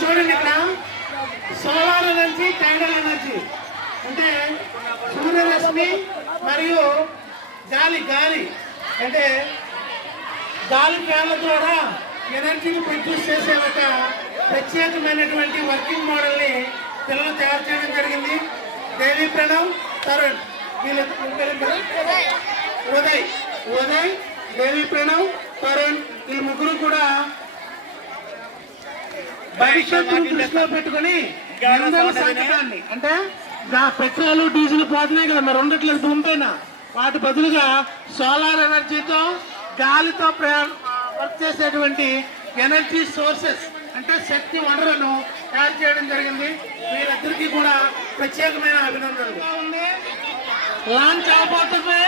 చూడండి ఇక్కడ solar energy, టైడల్ energy అంటే సూర్యరశ్మి మరియు గాలి అంటే గాలి ఫ్యాన్ల ద్వారా ఎనర్జీని ప్రొడ్యూస్ చేసే ఒక ప్రత్యేకమైనటువంటి వర్కింగ్ మోడల్ని పిల్లలు తయారు చేయడం జరిగింది. దేవి ప్రణవ్, తరుణ్, ఉదయ్, దేవి ప్రణవ్, తరుణ్ ఈ ముగ్గురు కూడా భవిష్యత్తును దృష్టిలో పెట్టుకుని సంకటాన్ని అంటే పెట్రోల్ డీజిల్ పోతున్నాయి కదా, మరి ఉండట్లేదు ఉంటేనా వాటి బదులుగా సోలార్ ఎనర్జీతో గాలితో వర్క్ చేసేటువంటి ఎనర్జీ సోర్సెస్ అంటే శక్తి వనరులను తయారు చేయడం జరిగింది. వీళ్ళిద్దరికీ కూడా ప్రత్యేకమైన అభినందనలు. లాంచ్ అవబోతుంది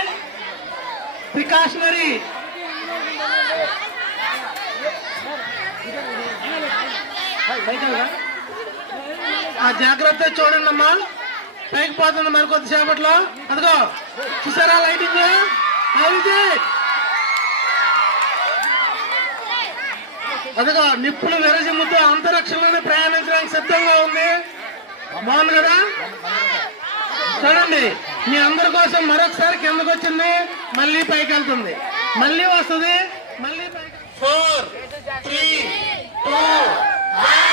ప్రికాషనరీ జాగ్రత్త చూడండి అమ్మా, పైకి పోతుంది మరి కొద్దిసేపట్లో. అదిగో చూసారా లైటింగ్, అదిగో నిప్పులు విరజిమ్ముతో అంతరిక్షంలోనే ప్రయాణించడానికి సిద్ధంగా ఉంది. బాగుంది కదా, చూడండి. మీ అందరి కోసం మరొకసారి కిందకు వచ్చింది, మళ్ళీ పైకి వెళ్తుంది, మళ్ళీ వస్తుంది, మళ్ళీ పైకి. 4, 3, 2, 1